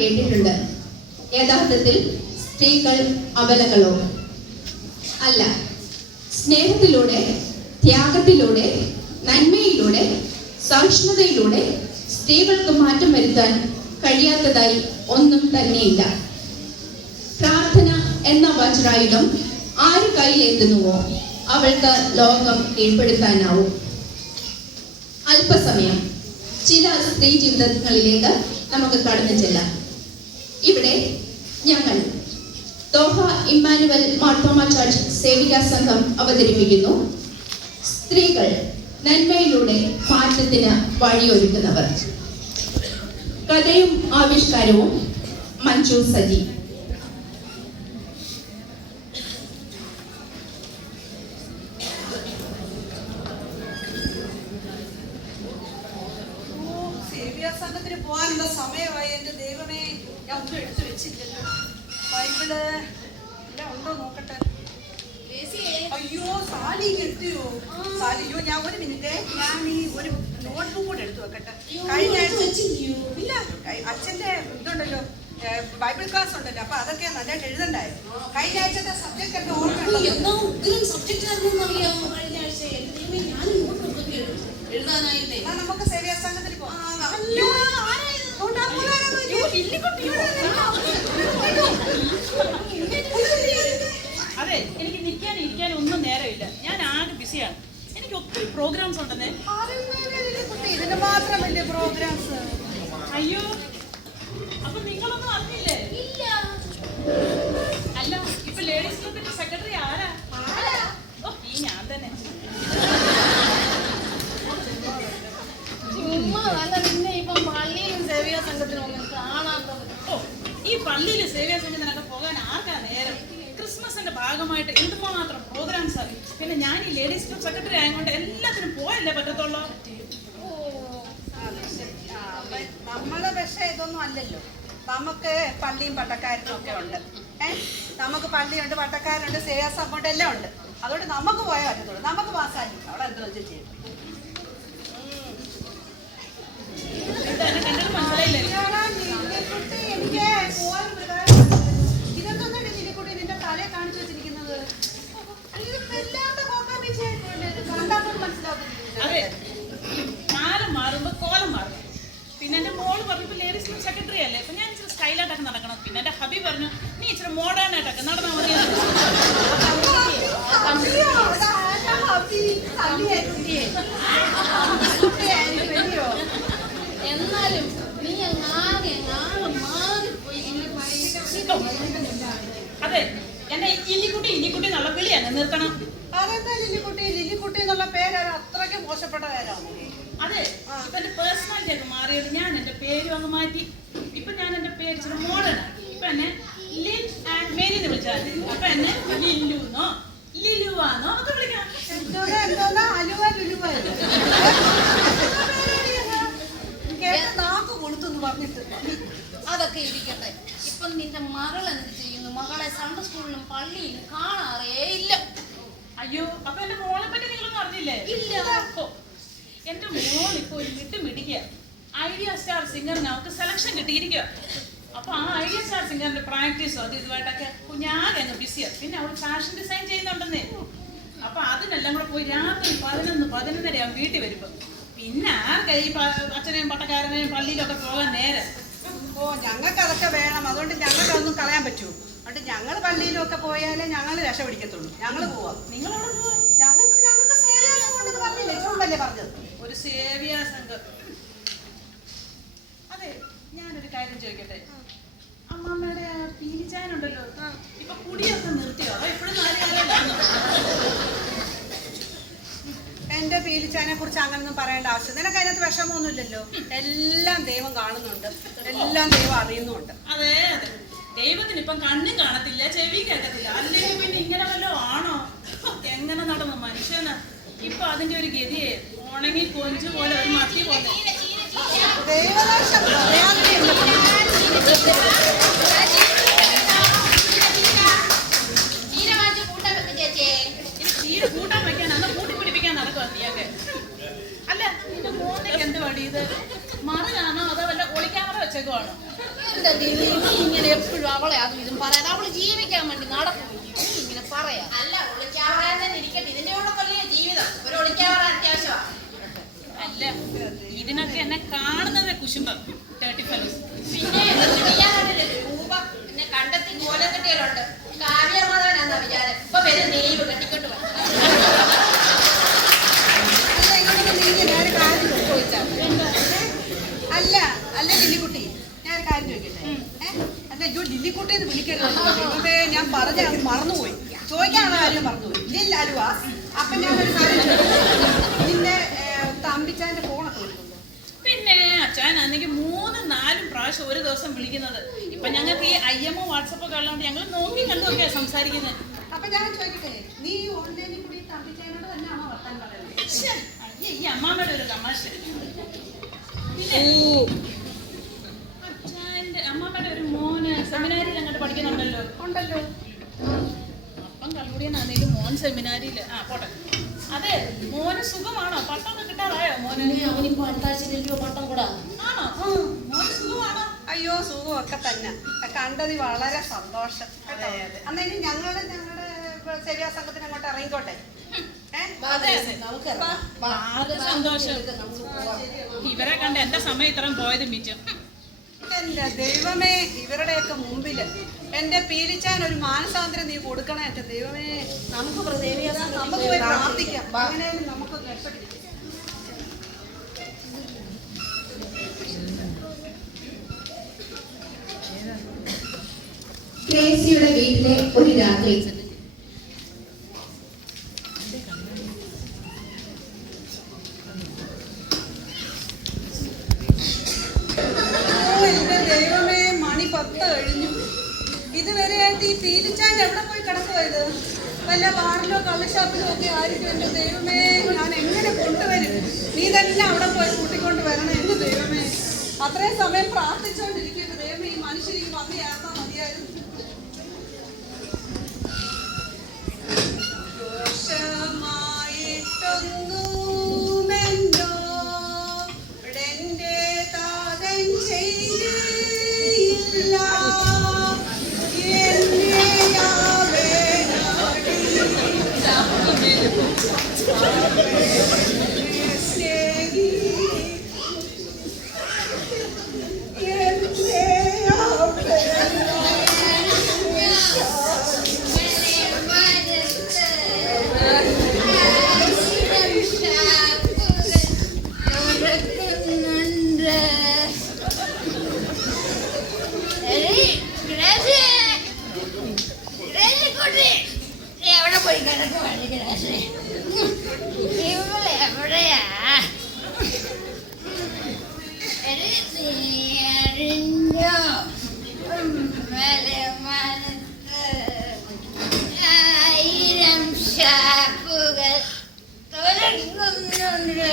കേട്ടിട്ടുണ്ട്. യഥാർത്ഥത്തിൽ സ്ത്രീകൾ അബലകളോ? അല്ല. സ്നേഹത്തിലൂടെ, ത്യാഗത്തിലൂടെ, നന്മയിലൂടെ, സഹിഷ്ണുതയിലൂടെ സ്ത്രീകൾക്ക് മാറ്റം വരുത്താൻ കഴിയാത്തതായി ഒന്നും തന്നെയില്ല. പ്രാർത്ഥന എന്ന വജ്രായുധം ആര് കയ്യിലെത്തുന്നുവോ അവൾക്ക് ലോകം കീഴ്പ്പെടുത്താനാവും. അല്പസമയം ചില സ്ത്രീ ജീവിതങ്ങളിലേക്ക് നമുക്ക് കടന്നു ചെല്ലാം. ഇവിടെ ഞങ്ങൾ Doha Emmanuel Marthoma church Sevika സംഘം അവതരിപ്പിക്കുന്നു സ്ത്രീകൾ നന്മയിലൂടെ മാറ്റത്തിന് വഴിയൊരുക്കുന്നവർ. കഥയും ആവിഷ്കാരവും മഞ്ജു സജി. സംഘത്തിന് പോകാനുള്ള സമയമായി. എന്റെ ദൈവമേ, ഞാൻ ഒന്നും എടുത്തു വെച്ചില്ലല്ലോ. ബൈബിള് എല്ലാം ഉണ്ടോ നോക്കട്ടെ. അയ്യോ സാലി കിട്ടിയോ? സാലിയോ, ഞാൻ ഒരു മിനിറ്റ്, ഞാൻ ഈ ഒരു നോട്ട്ബുക്ക് കൂടെ എടുത്തു വെക്കട്ടെ. കഴിഞ്ഞ ആഴ്ച ഇല്ല, അച്ഛന്റെ ഇതുണ്ടല്ലോ, ബൈബിൾ ക്ലാസ് ഉണ്ടല്ലോ, അപ്പൊ അതൊക്കെ നല്ലതായിട്ട് എഴുതണ്ടായിരുന്നു. കഴിഞ്ഞ ആഴ്ചത്തെ സബ്ജക്ട് ഒക്കെ ഓർമ്മ. നമുക്ക് സേവിയ സംഘത്തിന് പോകാം. അതെ, എനിക്ക് നിൽക്കാനും ഇരിക്കാനും ഒന്നും നേരമില്ല. ഞാൻ ആകെ ബിസിയാണ്. എനിക്ക് ഒത്തിരി പ്രോഗ്രാംസ് ഉണ്ടെന്നേ. ഇതിന് മാത്രം വലിയ പ്രോഗ്രാംസ്. അയ്യോ, അപ്പൊ നിങ്ങളൊന്നും അറിഞ്ഞില്ലേ? അല്ല, ഇപ്പൊ ലേഡീസ് ക്ലബിന്റെ സെക്രട്ടറി ആരാ? ഓ, ഈ ഞാൻ തന്നെ. ഈ പള്ളിയില് സേവിയ സംഘത്തിനൊക്കെ പോകാൻ ആർക്കാ നേരം? ക്രിസ്മസിന്റെ ഭാഗമായിട്ട് എന്തുമാത്രം പ്രോഗ്രാംസ് ആണ്. പിന്നെ ഞാൻ ഈ ലേഡീസ് ക്ലബ് സെക്രട്ടറി ആയതുകൊണ്ട് എല്ലാത്തിനും പോയല്ലേ പറ്റത്തുള്ളൂ. നമ്മള് പക്ഷെ ഇതൊന്നും അല്ലല്ലോ. നമുക്ക് പള്ളിയും പട്ടക്കാരനും ഒക്കെ ഉണ്ട്. നമുക്ക് പള്ളിയുണ്ട്, പട്ടക്കാരുണ്ട്, സേവാ സംഘമുണ്ട്, എല്ലാം ഉണ്ട്. അതുകൊണ്ട് നമുക്ക് പോയാൽ പറ്റത്തുള്ളൂ. നമുക്ക് പാസ്സാക്കി അവിടെ എന്താ വെച്ചാൽ ചെയ്യും. ഇതൊന്നും ലില്ലിക്കുട്ടി നിന്റെ തലയെ കാണിച്ചു വെച്ചിരിക്കുന്നത്. അതെ, കാലം മാറുമ്പോ കോലം മാറും. പിന്നെ എന്റെ മോള് പറഞ്ഞപ്പോ ലേഡീസ് ക്ലബ് സെക്രട്ടറി അല്ലേ, അപ്പൊ ഞാൻ ഇച്ചിരി സ്റ്റൈലായിട്ടൊക്കെ നടക്കണം. പിന്നെ എന്റെ ഹബി പറഞ്ഞു, നീ ഇച്ചിരി മോഡേൺ ആയിട്ടൊക്കെ നടന്നാൽ മതി. എന്നാലും നീ അതെ, എന്നെ ഇല്ലിക്കുട്ടി എന്നുള്ള വിളി അങ്ങ് നിർത്തണം. അതെന്താ ലില്ലിക്കുട്ടി? ലില്ലിക്കുട്ടി എന്നുള്ള പേര് അത്രയ്ക്ക് മോശപ്പെട്ട പേരാണ്. അതെ, ഇപ്പൊ എന്റെ പേഴ്സണാലിറ്റി ഒക്കെ മാറിയത്. ഞാൻ എന്റെ പേരും അങ്ങ് മാറ്റി. ഇപ്പൊ ഞാൻ എന്റെ പേര് ഇച്ചിരി മോഡേൺ. ഇപ്പൊ എന്നെ ലിൻ ആൻഡ് മേരി എന്ന് വിളിച്ചാൽ, അപ്പൊ എന്നെ ലില്ലുന്നോ ലിലുവാന്നോ ഒക്കെ വിളിക്കണം. അതൊക്കെ ഇരിക്കട്ടെ. ഇപ്പൊ നിന്റെ മകൾ എന്ത് ചെയ്യുന്നു? മകളെ സൺഡേ സ്കൂളിലും പള്ളിയിലും കാണാറേ ഇല്ല. അയ്യോ, അപ്പൊ എന്റെ മോളെ പറ്റി നിങ്ങളൊന്നും അറിഞ്ഞില്ലേ? ഇല്ല. എന്റെ മോൾ ഇപ്പൊ ഒരു മിടുമിടിക്കുക. ഐഡിയ സ്റ്റാർ സിംഗറിന് അവർക്ക് സെലക്ഷൻ കിട്ടിയിരിക്കുക. അപ്പൊ ആ ഐഡിയ സ്റ്റാർ സിംഗറിന്റെ പ്രാക്ടീസോ അത് ഇതുമായിട്ടൊക്കെ കുഞ്ഞാകെ അങ്ങ് ബിസിയാണ്. പിന്നെ അവൾ ഫാഷൻ ഡിസൈൻ ചെയ്യുന്നുണ്ടെന്നേ. അപ്പൊ അതിനെല്ലാം കൂടെ പോയി രാത്രി 11-11:30 ആവും വീട്ടിൽ വരുമ്പോ. പിന്നെ ആർക്കാ ഈ അച്ഛനെയും പട്ടക്കാരനെയും പള്ളിയിലൊക്കെ പോകാൻ നേരം? ഓ, ഞങ്ങൾക്ക് അതൊക്കെ വേണം. അതുകൊണ്ട് ഞങ്ങൾക്ക് അതൊന്നും കളയാൻ പറ്റൂ. അതുകൊണ്ട് ഞങ്ങൾ പള്ളിയിലും ഒക്കെ പോയാലേ ഞങ്ങൾ രക്ഷ പിടിക്കത്തുള്ളൂ. ഞങ്ങൾ പോവാം. നിങ്ങളോട് ഞങ്ങൾക്ക് സേവിയ സംഘം പറഞ്ഞില്ലേ? ചൂണ്ടല്ലേ പറഞ്ഞത്? ഒരു സേവിയ സംഘം. അതെ, ഞാനൊരു കാര്യം ചോദിക്കട്ടെ. അമ്മമ്മയുടെ പീലിച്ചാനുണ്ടല്ലോ, ഇപ്പൊ കുടിയൊക്കെ നിർത്തിയോ? എപ്പോഴും എന്റെ പീലിച്ചാനെ കുറിച്ച് അങ്ങനൊന്നും പറയേണ്ട ആവശ്യം. നിനക്ക് അതിനകത്ത് വിഷമമൊന്നുമില്ലല്ലോ. എല്ലാം ദൈവം കാണുന്നുണ്ട്, എല്ലാം ദൈവം അറിയുന്നുണ്ട്. അതെ അതെ, ദൈവത്തിന് ഇപ്പം കണ്ണും കാണത്തില്ല, ചെവി കേൾക്കത്തില്ല. അല്ലെങ്കിൽ പിന്നെ ഇങ്ങനെ വല്ലോ ആണോ? എങ്ങനെ നടന്നു മനുഷ്യന്? ഇപ്പൊ അതിന്റെ ഒരു ഗതിയെ ഉണങ്ങി കൊഞ്ചു പോലെ, ഒരു മത്തി പോലെ. ദൈവദോഷം തീരെ കൂട്ടാൻ വെക്കാൻ അന്ന് കൂട്ടിപ്പിടിപ്പിക്കാൻ നടക്കുക നീയൊക്കെ. അല്ല, നിന്റെ മോനൊക്കെ എന്ത് വടി ഇത്? മറിയാണോ അതോ വല്ല ഒളിക്യാമറ വെച്ചേക്കുവാണോ? എന്റെ ലിലി, നീ ഇങ്ങനെ എപ്പോഴും അവളെ അതും ഇതും പറയാതെ അവള് ജീവിക്കാൻ വേണ്ടി നടക്കും. നീ ഇങ്ങനെ പറയാ. അല്ല, ഒളിക്കാവറാൻ തന്നെ ഇരിക്കട്ടെ. ഇതിന്റെ കൂടെ കൊല്ലിയ ജീവിതം ഒരു ഒളിക്കാവറ അത്യാവശ്യമാണ്. അല്ല, ഇതിനൊക്കെ എന്നെ കാണുന്നത് കുശുമ്പം 30 ഫെലോസ്. പിന്നെ രൂപ പിന്നെ കണ്ടെത്തി കോലം കെട്ടിയവരുണ്ട്. കാവ്യമാതാവനാന്നാ വിചാരം. ഇപ്പൊ പേര് നെയ്വ് കെട്ടിക്കൊണ്ട് വരും. അല്ല അല്ല ലില്ലിക്കുട്ടി, ഞാൻ കാര്യം ചോദിക്കട്ടെ? അല്ല, അയ്യോ ലില്ലിക്കുട്ടി എന്ന് വിളിക്കരുത്. ഞാൻ പറഞ്ഞ അത് മറന്നുപോയി, ചോദിക്കാനുള്ള കാര്യം മറന്നുപോയി. ലിൽ അലുവാസ്. അപ്പൊ ഞാൻ ഒരു കാര്യം ചോദിക്കട്ടെ, നിന്റെ തമ്പിച്ചാന്റെ ഫോണൊക്കെ വിളിക്കുന്നുണ്ടോ? പിന്നെ അച്ഛനാണെങ്കിൽ 3-4 പ്രാവശ്യം ഒരു ദിവസം വിളിക്കുന്നത്. ഇപ്പൊ ഞങ്ങൾക്ക് ഈ IMO വാട്സപ്പ് ഒക്കെ ഉള്ളതുകൊണ്ട് ഞങ്ങൾ നോക്കി കണ്ടുമൊക്കെയാ സംസാരിക്കുന്നത്. അപ്പൊ ഞാൻ ചോദിക്കട്ടെ, നീ ഓൺലൈനിൽ കൂടി തമ്പിച്ചാനോട് തന്നെയാണോ വർത്താനം പറയുന്നത്? ശ്ശെ, അയ്യേ, ഈ അമ്മാമ്മയുടെ ഒരു തമാശ. പിന്നെ അമ്മാമ്മയുടെ ഒരു മോന് സെമിനാരിയിൽ അങ്ങോട്ട് പഠിക്കുന്നുണ്ടല്ലോ. ഉണ്ടല്ലോ. അപ്പം കള്ളുടിയനാണേലും മോൻ സെമിനാരിയിൽ. പോട്ടെ. അതെ, മോന് സുഖമാണോ? പട്ടമൊക്കെ കിട്ടാറായോ മോന്? അവനിപ്പോ അടുത്ത ആഴ്ച പട്ടം കൂടാ. ആണോ? മോന് സുഖമാണോ? അയ്യോ, സുഖമൊക്കെ തന്നെ. കണ്ടത് വളരെ സന്തോഷം. അന്നേരം ഞങ്ങളുടെ ശരിയാ സംഘത്തിന് അങ്ങോട്ട് ഇറങ്ങിക്കോട്ടെ. നമുക്ക് ആകെ സന്തോഷം. ഇവരെ കണ്ട് എന്റെ സമയം ഇത്രയും പോയത് മിച്ചം. എന്റെ ദൈവമേ, ഇവരുടെയൊക്കെ മുമ്പില് എന്റെ പീലിച്ചാൻ ഒരു മാനസാന്തരം നീ കൊടുക്കണേ. എന്റെ ദൈവമേ, നമുക്ക് നമുക്ക് പോയി പ്രാർത്ഥിക്കാം. അങ്ങനെയും നമുക്ക് രക്ഷപ്പെട്ടിരിക്കാം. ഗ്രേസിയുടെ വീട്ടിലെ ഒരു രാത്രി. എന്റെ ദൈവമേ, മണി 10 കഴിഞ്ഞു. ഇതുവരെയായിട്ട് ഈ പീലിച്ചാൻ എവിടെ പോയി കിടക്കുവായത്? വല്ല ബാറിലോ കള്ളുഷാപ്പിലോ ഒക്കെ ആയിരിക്കും. എന്റെ ദൈവമേ, ഞാൻ എങ്ങനെ കൊണ്ടുവരും? നീ തന്നെ അവിടെ പോയി കൂട്ടിക്കൊണ്ട് വരണം. എന്റെ ദൈവമേ, അത്രയും സമയം പ്രാർത്ഥിച്ചുകൊണ്ടിരിക്കുന്നു. ദൈവമേ, ഈ മനുഷ്യരിക്ക് വന്ന് ചേർത്താൽ മതിയായിരുന്നു. ദോഷമായിട്ടൊന്നുമെന്നോ എന്റെ താതൻ ചെയ്തില്ല. എന്നെ യാവേനാടി സ്നേഹി എന്നെ എവിടെ പോയി കിടക്കുവാണ്? ഇവിടെ എവിടെയാ? ആയിരം ഷാക്കുകൾ തുറക്കുന്നുണ്ട്.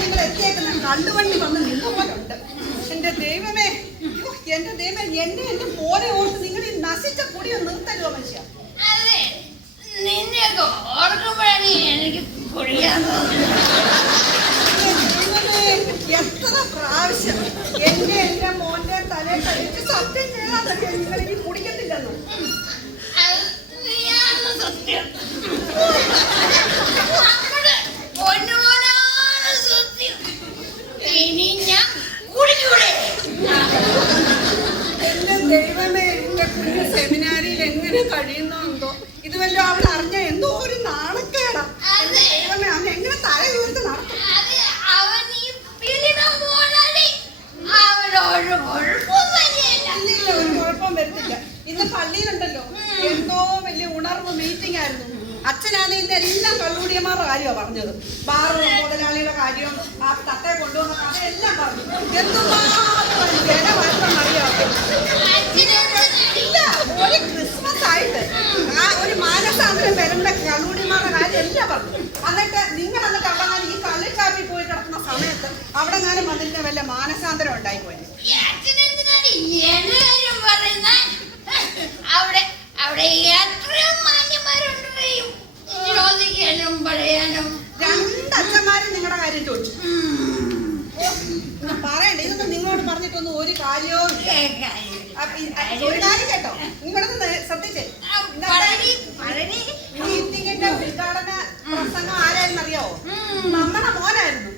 നിങ്ങൾ എത്തിയേക്കുന്ന കണ്ടുവണ്ടി വന്ന് നിന്ന പോലുണ്ട്. എന്റെ ദൈവമേ, എന്റെ ദൈവം, എന്നെ എന്റെ മോനെ ഓർത്ത് നിങ്ങൾ ഈ നശിച്ച കുടിയോ നിർത്തരുവോ മനുഷ്യ? അതെ, നിന്നെയൊക്കെ ഓർക്കുമ്പോഴാണ് എനിക്ക് കുടിക്കാൻ തോന്നുന്നത്. എത്ര പ്രാവശ്യം എന്റെ മോന്റെ തലയെ കഴിച്ച് സത്യം ചെയ്യാതെ നിങ്ങൾ ഇനി കുടിക്കത്തില്ലെന്ന്. സത്യം നമ്മുടെ പൊന്നുമോനാണ് സത്യം. ഇനി ഞാൻ കുടിക്കൂടെ? എന്റെ ദൈവമേ, എന്റെ കുഞ്ഞ് സെമിനാരിയിൽ എങ്ങനെ കഴിയുന്നോ എന്തോ. ഇതുവല്ലോ അവൾ അറിഞ്ഞ എന്തോ ഒരു നാണക്കേടാ. എന്റെ ദൈവമേ, അവൻ എങ്ങനെ തല ഉയർത്ത് നടക്കും? അവൻ ഈ പിടിനം പോലാടി. അവനൊരു കുഴപ്പം വരികയില്ല. ഇല്ല, ഒരു കുഴപ്പം വരുത്തില്ല. ഇന്ന് പള്ളിയിലുണ്ടല്ലോ എന്തോ വലിയ ഉണർവ് മീറ്റിംഗ് ആയിരുന്നു. അച്ഛനാണ് ഇന്ന് എല്ലാം കള്ളൂടിയന്മാരുടെ കാര്യമാണ് പറഞ്ഞത്. ബാർ മുതലാളിയുടെ കാര്യം, ആ തട്ടയെ കൊണ്ടുവന്ന കഥയെല്ലാം പറഞ്ഞു. എന്തുമാത്രം ജനമായിട്ടറിയാം. ഇല്ല, ഒരു ക്രിസ്മസ് ആയിട്ട് ആ ഒരു മാനസാന്തരം വരുമ്പോ കള്ളൂടിയന്മാരുടെ കാര്യം എല്ലാം പറഞ്ഞു. എന്നിട്ട് നിങ്ങൾ എന്നിട്ട് അവിടെ ഈ കള്ളിക്കാപ്പി പോയി കിടക്കുന്ന സമയത്ത് അവിടെ ഞാനും വന്നിട്ട് വല്ല മാനസാന്തരം ഉണ്ടായിപ്പോയി. അവിടെ എത്രയും മാന്യന്മാരുണ്ട് ചോദിക്കാനും പറയാനും. രണ്ടച്ഛന്മാരും നിങ്ങളുടെ കാര്യം ചോദിച്ചു. പറയണ്ടേ, ഇതൊന്നും നിങ്ങളോട് പറഞ്ഞിട്ട് ഒരു കാര്യവും ഇല്ല. ഒരു കാര്യം കേട്ടോ, ഇവിടെ ശ്രദ്ധിച്ചേ. മീറ്റിംഗിന്റെ ഉദ്ഘാടന പ്രസംഗം ആരായിരുന്നു അറിയാവോ? നമ്മുടെ മോനായിരുന്നു.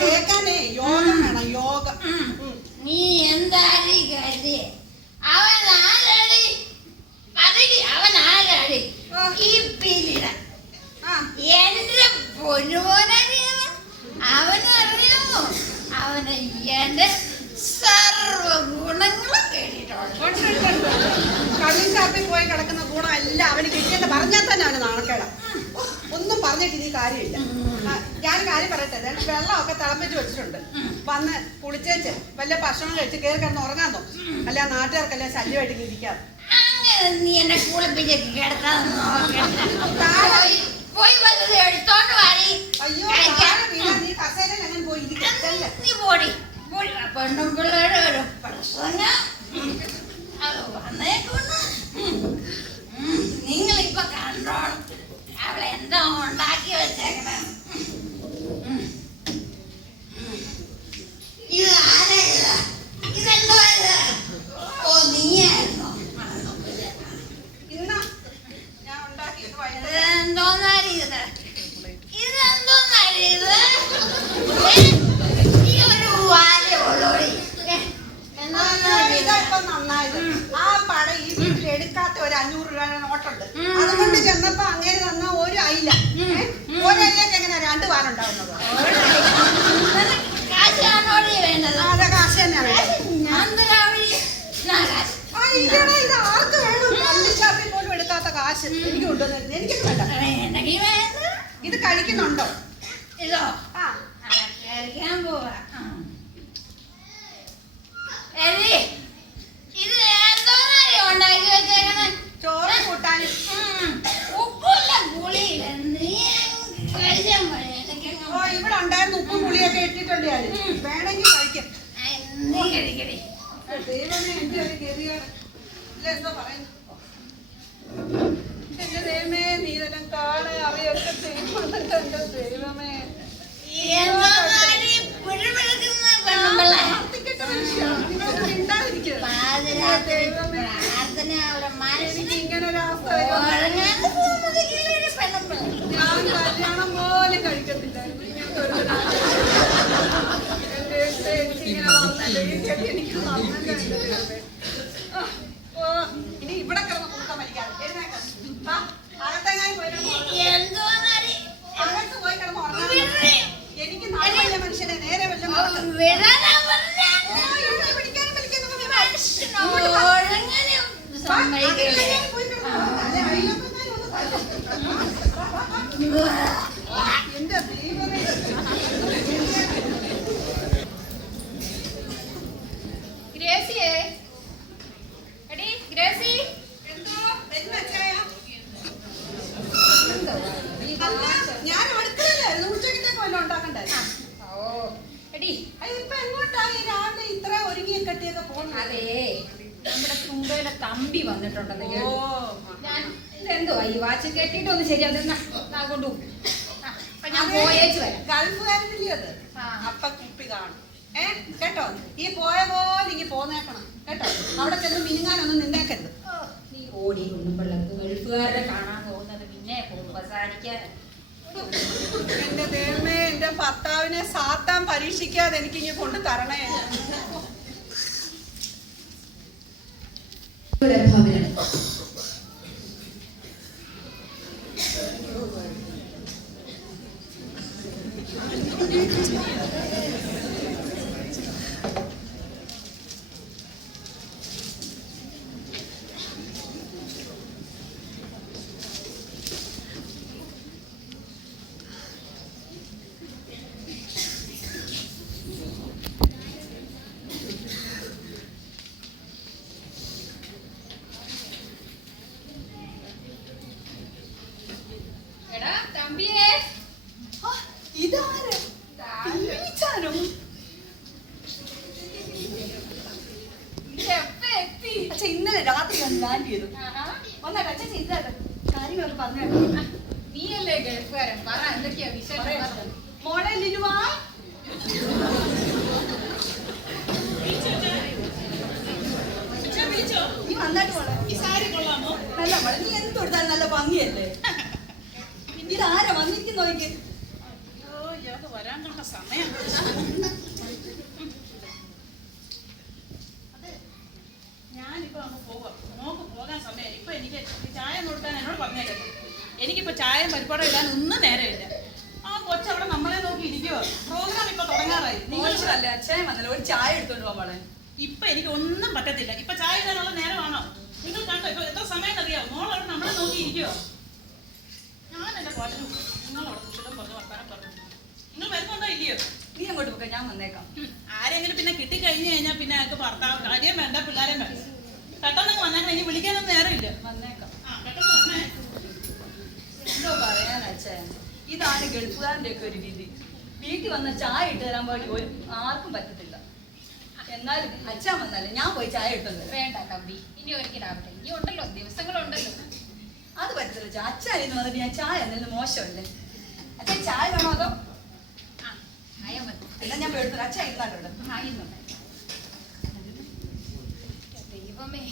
കേൾക്കാനേ യോഗം വേണം, യോഗം. നീ എന്താടി കരുതി? അവൻ ആരാടി? അവൻ ആരാടി? ഈ പീലിട എന്റെ പൊന്നുമോനടി. അവന് അറിയാമോ? അവന് എന്റെ സർവ ഗുണങ്ങളും കേട്ടിട്ടുണ്ട്. കള്ളിച്ചാപ്പിൽ പോയി കിടക്കുന്ന ഗുണം എല്ലാം അവന് കിട്ടിയെന്ന് പറഞ്ഞാൽ തന്നെ അവന് നാണക്കേടാ. ഒന്നും പറഞ്ഞിട്ട് ഇനി കാര്യമില്ല. ഞാൻ കാര്യം പറയട്ടെ, വെള്ളമൊക്കെ തിളപ്പിച്ച് വെച്ചിട്ടുണ്ട്. വന്ന് കുളിച്ചേച്ച് വല്ല ഭക്ഷണം കഴിച്ച് കയറി കിടന്ന് ഉറങ്ങാൻ തോന്നും. അല്ല നാട്ടുകാർക്കെല്ലാം ശല്യമായിട്ട് ഇരിക്കാം. നീ എന്നെ കുളിപ്പിച്ചേക്ക് കിടത്താൻ പോയി വന്നത് എടുത്തോണ്ട് വാടി. അയ്യോ നീ കസേരയിൽ അങ്ങനെ പോയി ഇരിക്കല്ലേ. നീ പോടി പെണ്ണും പിള്ളേരുടെ ഒരു പ്രസംഗം വന്നേക്കുന്നു. നിങ്ങളിപ്പൊ കണ്ടോണം അവളെ എന്താ ഉണ്ടാക്കി വെച്ചേക്കണേ. ഇത് ആരാ? ഇതെന്തോ ഇത്? ഓ നീയായിരുന്നോ? ഞാൻ ഉണ്ടാക്കി ഇതെന്തോന്നാരി ഇത്? ഇതെന്തോന്നാരി ഇത്? ഈ ഒരു വാല്യുള്ളോടി ഇതായിപ്പം നന്നായത്. ആ പട ഈ വീട്ടിൽ എടുക്കാത്ത ഒരു 500 രൂപ നോട്ടുണ്ട്. അതുകൊണ്ട് ചെന്നപ്പോ അങ്ങനെ തന്ന ഒരു അയില. ഒരയിലൊക്കെ എങ്ങനെ 2 വാനുണ്ടാവുന്നത്? കാശാണോടി വേണ്ടത്? അതെ, കാശ് തന്നെയാണ് വേണ്ടത്. ഞാൻ ഇത് ആർക്ക് വേണം? കള്ളിച്ചാപ്പിൽ പോലും എടുക്കാത്ത കാശ് എനിക്ക് കൊണ്ടുവന്നിരുന്നു. എനിക്കൊന്നും വേണ്ട. ഇത് കഴിക്കുന്നുണ്ടോ? ഇതോ ആ കഴിക്കാൻ പോവാ. ഇത് എന്തോന്നാരി ഉണ്ടാക്കി വെച്ചേക്കണേ? ചോറ് കൂട്ടാനും ഉപ്പില്ല പുളിയില്ല. നീ കഴിച്ചാൽ മതി. ഇവിടെ ഉണ്ടായിരുന്നു. ഉപ്പും പുളിയൊക്കെ ഇട്ടിട്ടുണ്ട് ഞാൻ. വേണമെങ്കിൽ കഴിക്കാം. നീ കഴിക്കടി. ദൈവമേ, എന്റെ ഒരു ഗതികേട്. ഇല്ല, എന്താ പറയുന്നു? എന്റെ ദൈവമേ, നീ ഇതെല്ലാം കാണേ അറിയൊക്കെ ചെയ്യുന്നുണ്ട്. എന്റെ ദൈവമേ, ഇങ്ങനെ ഒരു അവസ്ഥ ഞാൻ കല്യാണം പോലും കഴിക്കത്തില്ലായിരുന്നു. ഇങ്ങനത്തെ ഒരു എനിക്കിങ്ങനെ വന്നല്ലോ. ഈ ചെടി എനിക്ക് വന്നല്ലോ. ഇനി ഇവിടെ കിടന്ന് കൂട്ടാൻ മരിക്കാതെ അകത്തെങ്ങാനും പോയി അകത്ത് പോയി കിടന്ന് ഉറങ്ങാൻ. എനിക്ക് നാളെ മനുഷ്യനെ നേരെ വല്ല എന്റെ ദൈവമേ. ഗ്രേസിയേ, എടി ഗ്രേസി, എന്തോ ഞാൻ അടുക്കളയിലായിരുന്നു. ഉച്ചക്കത്തേക്ക് വല്ലതും ഉണ്ടാക്കണ്ടായിരുന്നു. എടി ഇപ്പൊ എങ്ങോട്ടായി രാവിലെ ഇത്ര ഒരുങ്ങിയ കെട്ടിയൊക്കെ പോകുന്നത്? അതേ, നമ്മുടെ തുമ്പയുടെ തമ്പി വന്നിട്ടുണ്ടെന്ന് ഓ, ഞാൻ ഇതെന്തോ ഈ വാച്ച് കെട്ടിട്ടൊന്ന് ശരിയാ കൊണ്ടു. അപ്പൊ ഞാൻ പോയേച്ചു വരാം. ഗൾഫുകാരനില്ലേ അത്? അപ്പ കുപ്പി കാണും. കേട്ടോ, ഈ പോയ പോലെ ഇങ്ങി പോന്നേക്കണം കേട്ടോ. അവിടെ ചെന്ന് മിനുങ്ങാനൊന്നും നിന്നേക്കരുത്. നീ ഓടി കുന്നുപിള്ളക്ക് ഗൾഫുകാരെ കാണാൻ പോകുന്നത് പിന്നെ സംസാരിക്കാൻ. എന്റെ ദൈവമേ, എന്റെ ഭർത്താവിനെ സാത്താൻ പരീക്ഷിക്കാതെ എനിക്കിങ്ങി കൊണ്ട് തരണേ. ഭവനം തമ്പിയേ, ഇതാര്? ഈച്ചാനും? അച്ഛാ, ഇന്നലെ രാത്രി ഒന്ന് ലാൻഡ് ചെയ്തു. ഒന്നല്ല അച്ഛൻ ചെയ്തത് കാര്യങ്ങളൊക്കെ പറഞ്ഞു. നീയല്ലേ ഗൾഫുകാരൻ, പറ എന്തൊക്കെയാ വിശേഷം? മോളെ ലിനുവാ, നന്നായിട്ട് മോളെ. ഈ സാരി കൊള്ളാമോ? നല്ല മോളെ, നീ എന്ത് കൊടുത്താലും നല്ല ഭംഗിയല്ലേ? ഇതാരാ വന്നിരിക്കുന്നു നോക്കി? അയ്യോ ഇയാൾക്ക് വരാൻ കണ്ട സമയം. ഞാനിപ്പോ അങ്ങ് പോവാ. നോക്ക് പോകാൻ സമയം. ഇപ്പൊ എനിക്ക് ചായ കൊടുക്കാൻ എന്നോട് പറഞ്ഞേക്കാം. എനിക്കിപ്പോ ചായയും പരിപാടി ഇടാൻ ഒന്നും നേരമില്ല. ആ കൊച്ചവിടെ നമ്മളെ നോക്കി ഇരിക്കുവോ? പ്രോഗ്രാം ഇപ്പൊ തുടങ്ങാറായി. മോശമല്ലേ അച്ഛൻ വന്നല്ലോ, ഒരു ചായ എടുത്തോണ്ട് പോവാ മോളെ. ഇപ്പൊ എനിക്ക് ഒന്നും പറ്റത്തില്ല. ഇപ്പൊ ചായ ഇടാനുള്ള നേരമാണോ? നിങ്ങൾ കണ്ടോ ഇപ്പൊ എത്ര സമയം അറിയാമോ? മോളവിടെ നമ്മളെ നോക്കി ഇരിക്കുവോ? ഞാൻ എന്റെ കോട്ടന് പോകും. നിങ്ങളവിടെ കുട്ടികളും പറഞ്ഞു വർത്താനം പറഞ്ഞു. നിങ്ങൾ വരുന്നുണ്ടോ ഇല്ലയോ? നീ അങ്ങോട്ട് പോകാം, ഞാൻ വന്നേക്കാം. ആരെങ്കിലും പിന്നെ കിട്ടിക്കഴിഞ്ഞു കഴിഞ്ഞാൽ പിന്നെ അയാൾക്ക് ഭർത്താവ് കാര്യം വേണ്ട, പിള്ളേരെയും വേണ്ട. പെട്ടെന്നൊക്കെ വന്നേക്കണം. ഇനി വിളിക്കാനൊന്നും നേരമില്ല. വന്നേക്കാം. ആ പെട്ടെന്ന് വന്നേ. എന്തോ പറയാൻ അച്ഛൻ, ഇതാണ് ഗൾഫുകാരന്റെ ഒക്കെ ഒരു രീതി. വീട്ടിൽ വന്ന ചായ ഇട്ട് തരാൻ വേണ്ടി ആർക്കും പറ്റത്തില്ല. എന്നാലും അച്ഛൻ വന്നാലേ ഞാൻ പോയി ചായ ഇട്ടത്. വേണ്ട കമ്പി, ഇനി ഒരിക്കലാവട്ടെ. ഇനി ഉണ്ടല്ലോ, ദിവസങ്ങളുണ്ടല്ലോ. അത് പറ്റത്തില്ല അച്ഛൻ. അച്ഛൻ ഇന്ന് വന്നിട്ട് ഞാൻ ചായ എന്തെങ്കിലും മോശമല്ലേ? അച്ഛൻ ചായ വേണോ അതോ? ചായ മതി. എന്നാ ഞാൻ എടുത്തു. അച്ഛൻ ഇന്നാട്ടുണ്ട്. ആയിരുന്നുണ്ട്. ദൈവമേ,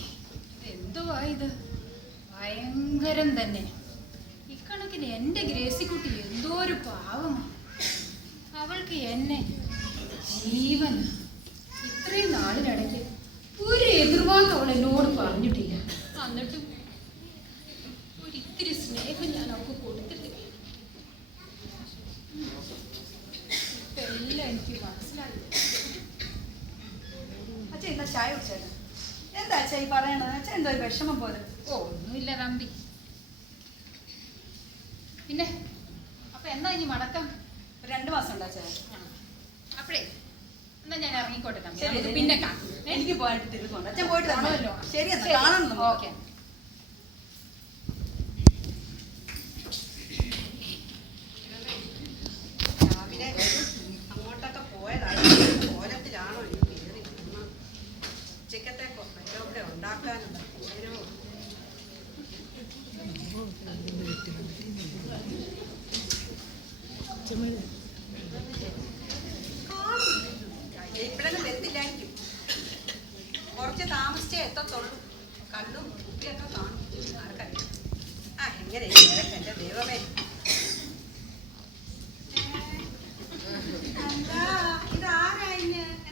ഇതെന്തുവാ ഇത്? ഭയങ്കരം തന്നെ. ഇക്കണക്കിന് എന്റെ ഗ്രേസിക്കുട്ടി എന്തോ ഒരു പാവമാണ്. അവൾക്ക് എന്നെ ജീവൻ. ഇത്രയും നാളിനിടയ്ക്ക് ഒരു എതിർവാക്ക് അവൾ എന്നോട് പറഞ്ഞിട്ടില്ല. എന്നിട്ടും ഒരിത്തിരി സ്നേഹം ഞാൻ അവൾക്ക് കൊടുത്തിട്ടില്ല. ഇപ്പൊ എല്ലാം എനിക്ക് മനസ്സിലായി. അച്ഛൻ ഇന്നാ ചായ കുടിച്ചേക്കാം. എന്താ അച്ഛൻ ഈ പറയണത്? അച്ഛൻ എന്തോ ഒരു വിഷമം പോലെ. ഓ ഒന്നുമില്ല തമ്പി. പിന്നെ അപ്പൊ എന്നാ ഇനി മടക്കം? 2 മാസം ഉണ്ട് അച്ഛൻ. അപ്പഴേ എന്നാ ഞാൻ ഇറങ്ങിക്കോട്ടെ തമ്പി. ശരി, നമുക്ക് പിന്നെ കാണാം. എനിക്ക് പോയിട്ട് തിരിച്ചുണ്ട്. അച്ഛൻ പോയിട്ട് കാണുമല്ലോ. ശരി എന്നാ കാണാം നമുക്ക്. ഓക്കെ. രാവിലെ അങ്ങോട്ടൊക്കെ പോയതാണ്. കോലത്തിലാണോ ഈ കയറി വന്നത്? ഉച്ചക്കത്തേക്കോ ഇവിടെ ഉണ്ടാക്കാനുണ്ട്. ഇപ്പോഴൊന്നും വരുന്നില്ലായിരിക്കും. കുറച്ച് താമസിച്ചേ എത്തത്തുള്ളൂ. കണ്ണും കുപ്പിയൊക്കെ കാണും. ആർക്കറിയാം. ആ എങ്ങനെ എന്റെ ദൈവമേ.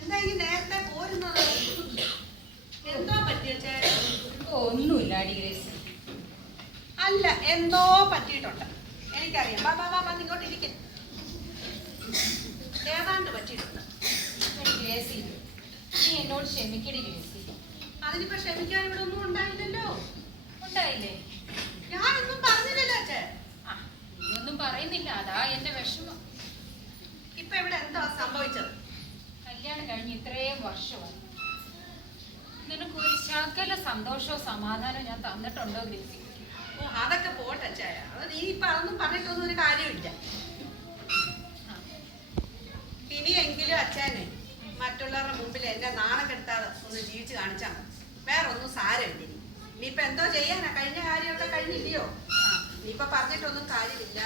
എന്താ ഈ നേരത്തെ പോരുന്നത്? എന്തോ പറ്റിയ? ഒന്നുമില്ലാടി ഗ്രേസി. അല്ല, എന്തോ പറ്റിയിട്ടുണ്ട്. എനിക്കറിയാം. ബാ ബാ ബാ ബാ ഇങ്ങോട്ട് ഇരിക്കും. ഏതാണ്ട് പറ്റിയിട്ടുണ്ട്. ഗ്രേസി, നീ എന്നോട് ക്ഷമിക്കടി ഗ്രേസി. അതിനിപ്പോ ക്ഷമിക്കാൻ ഇവിടെ ഒന്നും ഉണ്ടായില്ലല്ലോ. ഉണ്ടായില്ലേ? ഞാനൊന്നും പറഞ്ഞില്ലല്ലോ അച്ഛൻ. ആ നീ ഒന്നും പറയുന്നില്ല, അതാ എന്റെ വിഷമം. ഇപ്പൊ ഇവിടെ എന്താ സംഭവിച്ചത്? കല്യാണം കഴിഞ്ഞ് ഇത്രയും വർഷമായി. നിനക്കൊരു ശകല സന്തോഷവും സമാധാനവും ഞാൻ തന്നിട്ടുണ്ടോ ഗ്രേസി? ഓ അതൊക്കെ പോട്ടെ അച്ഛായ. അത് നീ ഇപ്പൊ അതൊന്നും പറഞ്ഞിട്ടൊന്നും ഒരു കാര്യമില്ല. ഇനിയെങ്കിലും അച്ഛനെ മറ്റുള്ളവരുടെ മുമ്പിൽ എന്നെ നാണം കെടുത്താതെ ഒന്ന് ജീവിച്ച് കാണിച്ചാൽ മതി. വേറെ ഒന്നും സാരമില്ല. ഇനിയിപ്പൊ എന്തോ ചെയ്യാനാ? കഴിഞ്ഞ കാര്യമൊക്കെ കഴിഞ്ഞില്ലയോ? നീയിപ്പൊ പറഞ്ഞിട്ടൊന്നും കാര്യമില്ല.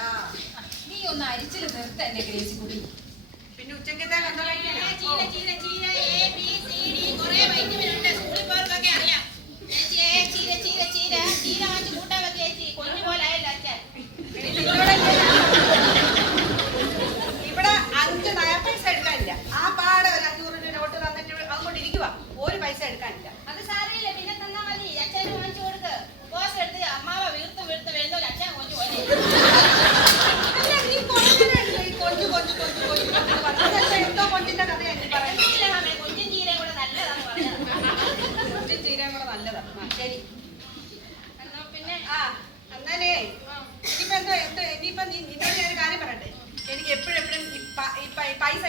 നീ ഒന്ന് അരിച്ചിട്ട് നിർത്ത എന്നെ ഗ്രേസി കുടി. പിന്നെ ഉച്ചക്കത്തേക്ക് എന്താ കഴിക്കാനാ? ഇവിടെ 5 നയ പൈസ എടുക്കാനില്ല. ആ പാടെ ഒരു 500 രൂപ നോട്ട് തന്നിട്ട് അങ്ങോട്ട് ഇരിക്കുക. ഒരു പൈസ എടുക്കാനില്ല. അത് സാരമില്ല, പിന്നെ തന്നാ മതി. അച്ഛന് വാങ്ങിച്ചു കൊടുക്ക്. ബോസ് എടുത്ത് അമ്മാവ വീർത്ത് വീർത്ത് വരുന്ന ഒരു അച്ഛൻ കൊഞ്ചു പോലെ. അല്ല, നീ കൊഞ്ചിനല്ലേ ഈ കൊഞ്ചു കൊഞ്ചു കൊഞ്ചു കൊഞ്ചു കൊഞ്ചു പറഞ്ഞത്? എന്തോ കൊഞ്ചിന്റെ കഥയാ നീ പറയുന്നത്. കൊഞ്ചും ചീരയും കൂടെ നല്ലതാന്ന് പറഞ്ഞത്. കൊഞ്ചും ചീരയും കൂടെ നല്ലതാണ്. ശരി. എന്നാ പിന്നെ ആ എന്നാലേ ഇനിയിപ്പോ എന്തോ ഇനിയിപ്പോ നിന്നോട് ഞാൻ ഒരു കാര്യം പറയട്ടെ. എനിക്ക് എപ്പോഴും പൈസ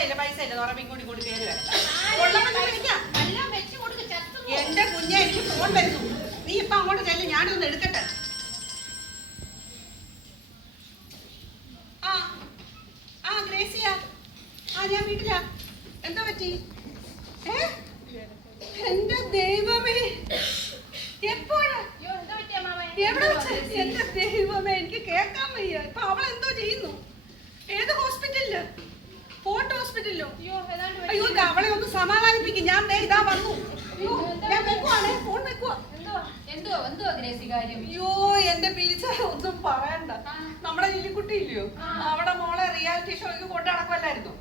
ഇല്ല ഉറപ്പിക്കൂടി കൂടി കയറി വരാം. എല്ലാം വെച്ച് കൊടുക്ക്. ചത്തു എന്റെ കുഞ്ഞെ, എനിക്ക് ഫോൺ വരുന്നു. നീ ഇപ്പൊ അങ്ങോട്ട് ചെല്ലും, ഞാനൊന്ന് എടുക്കട്ടെ. ആ ഗ്രേസിയാ. ഞാൻ വീട്ടിലാ. എന്താ പറ്റി? എന്റെ ദൈവമേ, എപ്പോഴാ? എവിടെ വെച്ച്? എന്റെ ദൈവമേ, എനിക്ക് കേൾക്കാൻ വയ്യ. ഇപ്പൊ അവൾ എന്തോ ചെയ്യുന്നു? ഏത് ഹോസ്പിറ്റലില്? ഫോർട്ട് ഹോസ്പിറ്റലിലോ? അയ്യോ, അവളെ ഒന്ന് സമാധാനിപ്പിക്കും. ഞാൻ ഇതാ വന്നു. അയ്യോ, ഞാൻ വെക്കുവാ. ഫോണാണേ, ഫോൺ വെക്കുക. എന്തുവാ ഗ്രേസി കാര്യം? അയ്യോ എന്റെ പിരിച്ച ഒന്നും പറയണ്ട. നമ്മുടെ ലില്ലിക്കുട്ടി ഇല്ലയോ, അവിടെ മോളെ റിയാലിറ്റി ഷോയ്ക്ക് കൊണ്ടു നടക്കുമല്ലായിരുന്നു.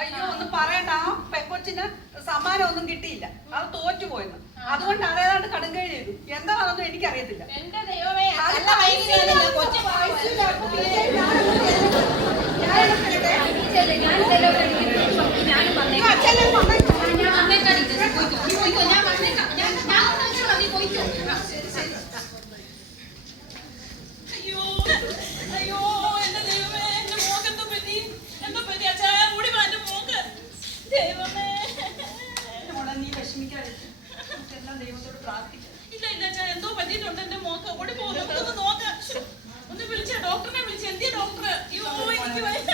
അയ്യോ ഒന്നും പറയണ്ട, ആ പെക്കൊച്ചിന് സമ്മാനം ഒന്നും കിട്ടിയില്ല, അത് തോറ്റുപോയെന്ന്. അതുകൊണ്ട് അതേതാണ്ട് കടുങ്കൈ ചെയ്തു. എന്താണെന്നൊന്നും എനിക്കറിയത്തില്ല. എന്റെ ദൈവമേ, നല്ല വൈകിയാണല്ലോ കൊച്ചു. അയ്യോ അയ്യോ എന്റെ ദൈവമേ, എന്റെ മോക്ക് എന്തോ പറ്റി അച്ഛാ, ഓടി വാ എന്റെ മോക്ക്. ദൈവമേ മോളെ നീ വിഷമിക്കാതിരിക്കും, എല്ലാം ദൈവത്തോട് പ്രാർത്ഥിക്കാം. ഇല്ല അച്ഛാ, എന്തോ പറ്റിയിട്ടുണ്ട് എന്റെ മോക്ക്. ഓടി പോകും, നമുക്കൊന്ന് നോക്കാം. ഒന്ന് വിളിച്ച ഡോക്ടറിനെ വിളിച്ച. എന്തിയ ഡോക്ടർ? അയ്യോ എനിക്ക് വയ്യ.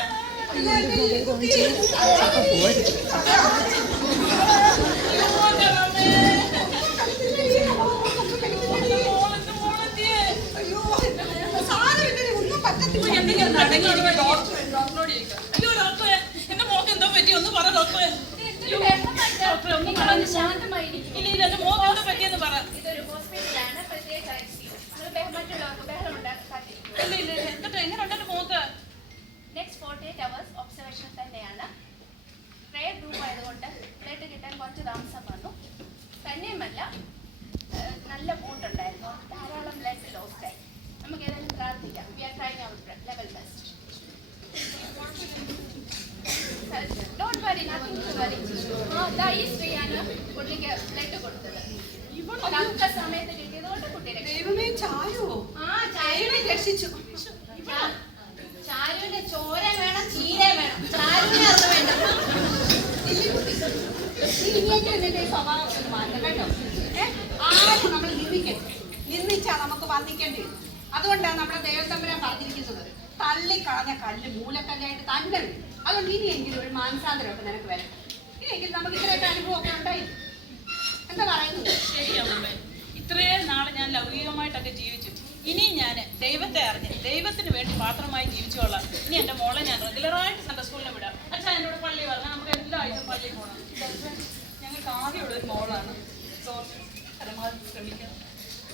അയ്യോ ഡോക്ടറെ, എന്റെ മോക്ക് എന്തോ പറ്റി, ഒന്ന് പറ ഡോക്ടറെ. ഡോക്ടറെ ഒന്ന് പറഞ്ഞു. ഇല്ല എന്റെ മോക്ക് എന്തോ പറ്റിയെന്ന് പറ. ഇതൊരു ഹോസ്പിറ്റലാണ്, പ്രത്യേക ICU. മറ്റുള്ളവർക്ക് ബഹളം ഉണ്ടാക്കാതിരിക്കും. ഇല്ല എന്നിട്ട് എങ്ങനെയുണ്ട് എന്റെ മോക്ക്? നെക്സ്റ്റ് 48 hours ഒബ്സർവേഷൻ തന്നെയാണ്. റെയർ ഗ്രൂപ്പ് ആയതുകൊണ്ട് ബ്ലഡ് കിട്ടാൻ കുറച്ച് താമസം വന്നു. തന്നെയുമല്ല നല്ല ബോണ്ട് ഉണ്ടായിരുന്നു, ധാരാളം ബ്ലഡ് ലോസ്റ്റ് ആയി. നമുക്ക് ഏതായാലും പ്രാർത്ഥിക്കാം. We are trying our level best. Don't worry, nothing to worry. ഈ സ്ത്രീയാണ് പുള്ളിക്ക് ബ്ലഡ് കൊടുത്തത്. തക്ക സമയത്ത് കിട്ടിയതുകൊണ്ട് കുട്ടിയെ ദൈവമേ, ചാരുവോ? ചാരുവിനെ രക്ഷിച്ചു. ചാരുവിന്റെ ചോര വേണം, ചീര വേണം. ചാരുവിനെ അത് വേണ്ട. സ്വഭാവം മാറ്റം കേട്ടോ. ആരും നമ്മൾ നിന്ദിച്ചാ നമുക്ക് വന്നിക്കേണ്ടി വരും. അതുകൊണ്ടാണ് നമ്മുടെ ദൈവത്തമ്പുരാൻ പറഞ്ഞിരിക്കുന്നത്, തള്ളിക്കളഞ്ഞ കല്ല് മൂലക്കല്ലായിട്ട് തന്നെ വരും. അതുകൊണ്ട് ഇനിയെങ്കിലും ഒരു മാനസാന്തരമൊക്കെ നിനക്ക് വരണം. ഇനിയെങ്കിലും നമുക്ക് ഇത്രയൊക്കെ അനുഭവമൊക്കെ ഉണ്ടായി. എന്താ പറയുന്നത്? ശരിയാണല്ലേ, ഇത്രയും നാളെ ഞാൻ ലൗകികമായിട്ടൊക്കെ ജീവിച്ചു. ഇനി ഞാൻ ദൈവത്തെ അറിഞ്ഞ് ദൈവത്തിന് വേണ്ടി മാത്രമായി ജീവിച്ചോളാം. ഇനി എന്റെ മോളെ ഞാൻ റെഗുലറായിട്ട് സൺഡേ സ്കൂളിൽ വിടാം. അച്ഛാ എന്നോട് പള്ളി പറഞ്ഞാൽ നമുക്ക് എല്ലാ ആഴ്ച പള്ളിയിൽ പോകണം. ഞങ്ങൾക്ക് ആകെയുള്ള ഒരു മോളാണ്. സോ പരമാവധി ശ്രമിക്കാം.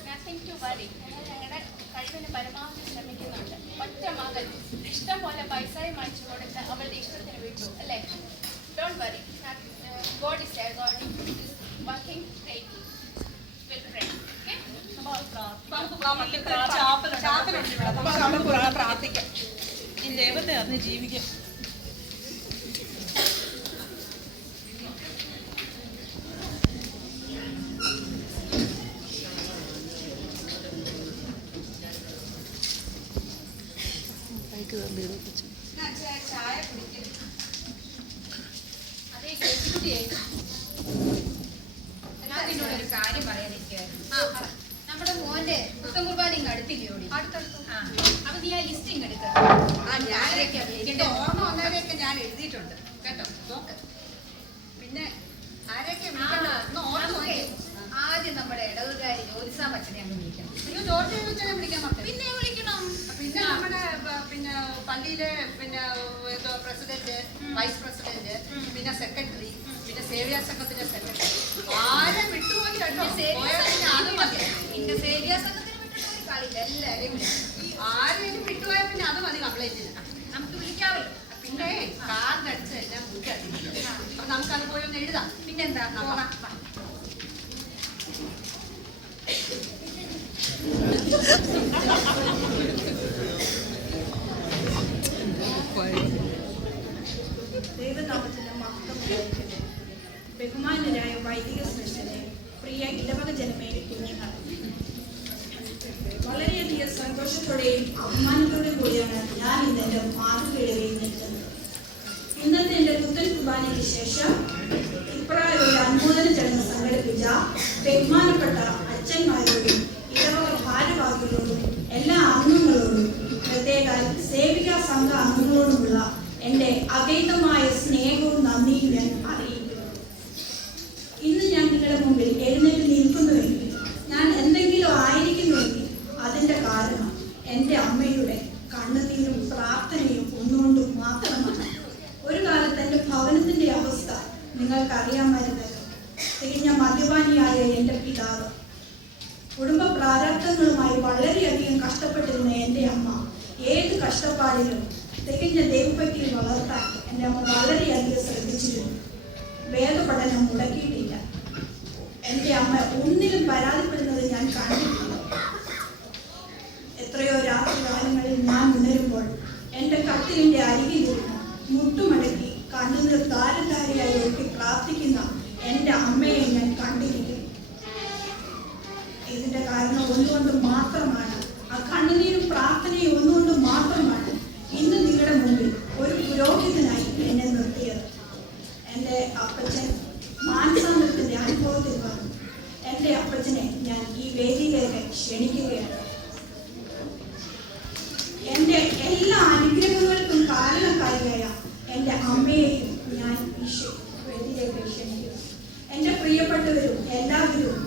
Nothing to worry. ഞങ്ങൾ ഞങ്ങളുടെ കഴിവിന് പരമാവധി ശ്രമിക്കുന്നുണ്ട്. ഒറ്റ മകൻ ഇഷ്ടം പോലെ പൈസയും അയച്ചു കൊടുത്ത് അവളുടെ ഇഷ്ടത്തിന് വിട്ടു അല്ലേ? Don't worry. God is there. God is working greatly. Will pray. Okay? നമുക്ക് അവിടെ പ്രാർത്ഥിക്കാം. ഈ ദൈവത്തെ അറിഞ്ഞ് ജീവിക്കാം. ചായ കുടിക്കും. അതേ കേട്ടിട്ടേ, ഞാൻ നിന്നോടൊരു കാര്യം പറയാനിരിക്കുകയായിരുന്നു. നമ്മുടെ മോന്റെ പുത്തൻ കുർബാനയും അടുത്തില്ലയോടി? അടുത്തടുത്തു. അപ്പൊ നീ ആ ലിസ്റ്റിംഗ് എടുക്ക. എന്റെ ഓർമ്മ വന്നവരെയൊക്കെ ഞാൻ എഴുതിയിട്ടുണ്ട് കേട്ടോ. നോക്ക്. പിന്നെ ആരെയൊക്കെ ആദ്യം നമ്മുടെ ഇടവുകാരി ജ്യോതിസാ അച്ഛനെ അങ്ങ് വിളിക്കണം. അയ്യോ, ജോർജ് അച്ഛനെ വിളിക്കാൻ പറ്റും. പിന്നെ വിളിക്കണം. പിന്നെ നമ്മുടെ പിന്നെ പള്ളിയിലെ പിന്നെ പ്രസിഡന്റ്, വൈസ് പ്രസിഡന്റ്, പിന്നെ സെക്രട്ടറി, പിന്നെ സേവ്യ സംഘത്തിന്റെ സെക്രട്ടറി, ആരെ വിട്ടുപോയി കേട്ടോ. അത് മതി. നിന്റെ സേവ്യ സംഘത്തിന് വിട്ടിട്ട് ഒരു കളിയില്ല, എല്ലാവരെയും ആരെയും വിട്ടുപോയാൽ പിന്നെ അത് മതി കംപ്ലൈന്റിന്. നമുക്ക് വിളിക്കാമല്ലോ. പിന്നെ കാർഡടിച്ച് എല്ലാം മുൻകഴിഞ്ഞു. അപ്പൊ നമുക്കത് പോയി ഒന്ന് എഴുതാം. പിന്നെന്താ പോകാം. ദൈവനാമത്തിന്റെ മഹത്വം പ്രയോഗിക്കട്ടെ. ബഹുമാനരായ വൈദിക ശ്രേഷ്ഠരെ, പ്രിയ ഇടവക ജനമേ, കുഞ്ഞുങ്ങൾ, വളരെയധികം സന്തോഷത്തോടെയും അഭിമാനത്തോടെയും കൂടിയാണ് ഞാൻ ഇന്ന് എൻ്റെ മാതൃകയിടവയിൽ നിൽക്കുന്നത്. ഇന്നത്തെ എൻ്റെ പുത്തൻ കുർബാനയ്ക്ക് ശേഷം ഇപ്രകാരം ഒരു അനുമോദന ചടങ്ങ് സംഘടിപ്പിച്ച ബഹുമാനപ്പെട്ട അച്ഛന്മാരോടും ഇടവക ഭാരവാഹികളോടും എല്ലാ അംഗങ്ങളോടും, പ്രത്യേക സേവികാ സംഘ അംഗങ്ങളോടുമുള്ള എൻ്റെ അഗൈതമായ സ്നേഹവും നന്ദിയും ഞാൻ അറിയിക്കുന്നു. ഇന്ന് ഞാൻ നിങ്ങളുടെ മുമ്പിൽ എഴുന്നേറ്റ് നിൽക്കുന്നുവെങ്കിൽ, ഞാൻ എന്തെങ്കിലും ആയിരിക്കുന്നുവെങ്കിൽ അതിൻ്റെ കാരണം എൻ്റെ അമ്മയുടെ കണ്ണുനീരും പ്രാർത്ഥനയും ഒന്നുകൊണ്ടും മാത്രമാണ്. ഒരു കാലത്ത് എൻ്റെ ഭവനത്തിൻ്റെ അവസ്ഥ നിങ്ങൾക്കറിയാമായിരുന്നല്ലോ. തികഞ്ഞ മദ്യപാനിയായ എൻ്റെ പിതാവ്. കുടുംബ പ്രാരാബ്ദങ്ങളുമായി വളരെയധികം കഷ്ടപ്പെട്ടിരുന്ന എൻ്റെ അമ്മ ഏത് കഷ്ടപ്പാടിലും തികഞ്ഞ ദൈവഭക്തിയിൽ വളർത്താൻ എൻ്റെ അമ്മ വളരെയധികം ശ്രദ്ധിച്ചിരുന്നു. വേദപഠനം മുടക്കിയിട്ടില്ല. എൻ്റെ അമ്മ ഒന്നിലും പരാതിപ്പെടുന്നത് ഞാൻ കണ്ടിട്ടില്ല. എത്രയോ രാത്രി കാലങ്ങളിൽ ഞാൻ ഉണരുമ്പോൾ എൻ്റെ കട്ടിലിൻ്റെ അരികിലിരുന്ന് മുട്ടുമടക്കി കണ്ണുനീർ ധാരധാരയായി ഒഴുക്കി പ്രാർത്ഥിക്കുന്ന എൻ്റെ അമ്മയെ ഞാൻ കണ്ടിരിക്കും. ഇതിൻ്റെ കാരണം ഒന്നുകൊണ്ട് മാത്രമാണ്, ആ കണ്ണുനീരും പ്രാർത്ഥനയും ഒന്നുകൊണ്ട് മാത്രമാണ് ഇന്ന് നിങ്ങളുടെ മുമ്പിൽ ഒരു പുരോഹിതനായി എന്നെ നിർത്തിയത്. എൻ്റെ അപ്പച്ചൻ മാനസാന്തരത്തിൻ്റെ അനുഭവത്തിൽ വന്നു. എൻ്റെ അപ്പച്ചനെ ഞാൻ ഈ വേദിയിലേക്ക് ക്ഷണിക്കുകയാണ്. എൻ്റെ എല്ലാ അനുഗ്രഹങ്ങൾക്കും കാരണക്കാരിയായ എൻ്റെ അമ്മയെയും ഞാൻ ഈ വേദിയിലേക്ക് ക്ഷണിക്കുന്നു. എൻ്റെ പ്രിയപ്പെട്ടവരും എല്ലാവരും